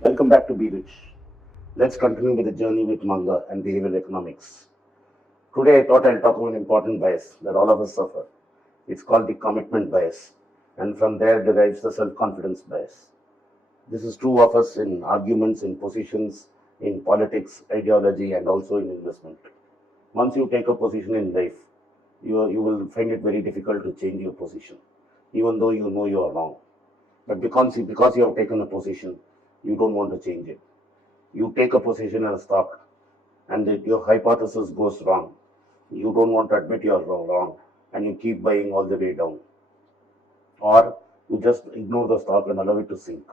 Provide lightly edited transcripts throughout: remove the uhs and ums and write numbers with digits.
Welcome back to Be Rich. Let's continue with the journey with Munger and behavioral economics. Today, I thought I'll talk about an important bias that all of us suffer. It's called the commitment bias, and from there derives the self confidence bias. This is true of us in arguments, in positions, in politics, ideology, and also in investment. Once you take a position in life, you will find it very difficult to change your position, even though you know you are wrong. But because you have taken a position, you don't want to change it. You take a position in a stock and your hypothesis goes wrong. You don't want to admit you're wrong and you keep buying all the way down. Or you just ignore the stock and allow it to sink.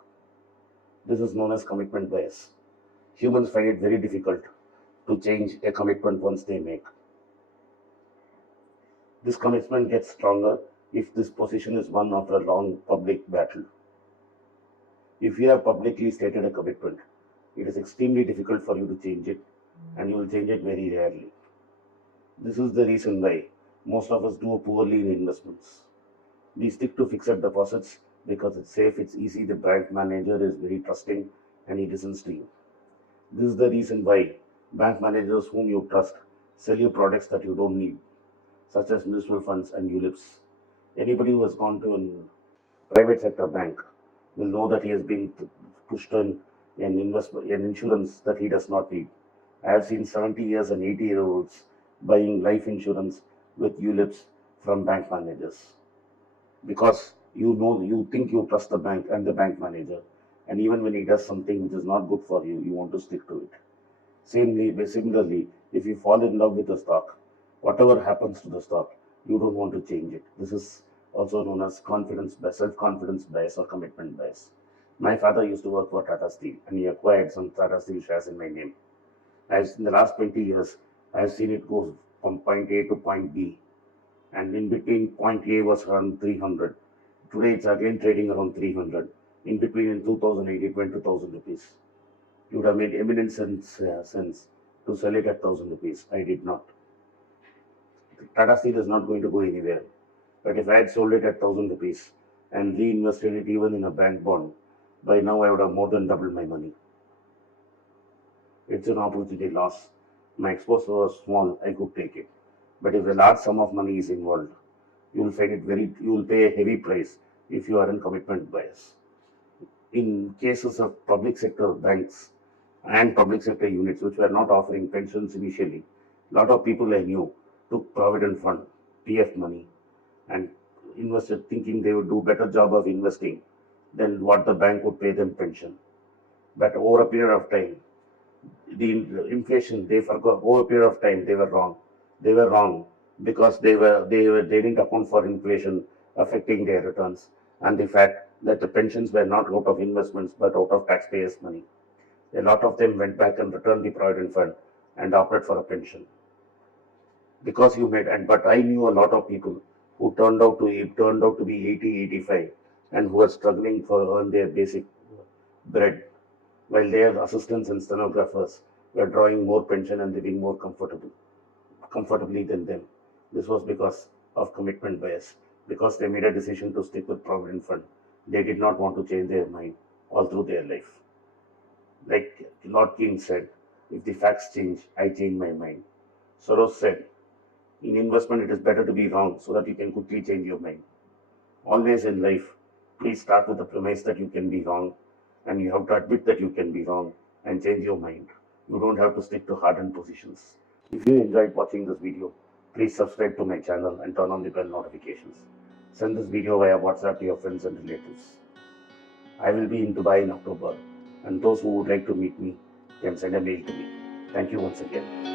This is known as commitment bias. Humans find it very difficult to change a commitment once they make. This commitment gets stronger if this position is won after a long public battle. If you have publicly stated a commitment, it is extremely difficult for you to change it, and you will change it very rarely. This is the reason why most of us do poorly in investments. We stick to fixed deposits because it's safe, it's easy, the bank manager is very trusting, and he listens to you. This is the reason why bank managers whom you trust sell you products that you don't need, such as mutual funds and ULIPs. Anybody who has gone to a private sector bank will know that he has been pushed on an insurance that he does not need. I have seen 70 years and 80-year-olds buying life insurance with ULIPs from bank managers because you think you trust the bank and the bank manager, and even when he does something which is not good for you, you want to stick to it. Similarly, if you fall in love with a stock, whatever happens to the stock, you don't want to change it. This is also known as self-confidence bias or commitment bias. My father used to work for Tata Steel and he acquired some Tata Steel shares in my name. As in the last 20 years, I have seen it go from point A to point B, and in between point A was around 300. Today it's again trading around 300. In between in 2008 it went to 1000 rupees. It would have made eminent sense to sell it at 1000 rupees. I did not. Tata Steel is not going to go anywhere. But if I had sold it at 1000 rupees and reinvested it even in a bank bond, by now I would have more than doubled my money. It's an opportunity loss. My exposure was small, I could take it. But if a large sum of money is involved, you will pay a heavy price if you are in commitment bias. In cases of public sector banks and public sector units which were not offering pensions initially, a lot of people I knew took provident fund, PF money, and invested thinking they would do better job of investing than what the bank would pay them pension. But over a period of time, the inflation they forgot. Over a period of time, they were wrong. They were wrong because they didn't account for inflation affecting their returns and the fact that the pensions were not out of investments but out of taxpayers' money. A lot of them went back and returned the provident fund and opted for a pension because you made. And but I knew a lot of people who turned out to be 80, 85, and who were struggling for earn their basic bread, while their assistants and stenographers were drawing more pension and living more comfortably than them. This was because of commitment bias, because they made a decision to stick with provident fund. They did not want to change their mind all through their life. Like Lord King said, if the facts change, I change my mind. Soros said, in investment, it is better to be wrong so that you can quickly change your mind. Always in life, please start with the premise that you can be wrong, and you have to admit that you can be wrong and change your mind. You don't have to stick to hardened positions. If you enjoyed watching this video, please subscribe to my channel and turn on the bell notifications. Send this video via WhatsApp to your friends and relatives. I will be in Dubai in October, and those who would like to meet me can send a mail to me. Thank you once again.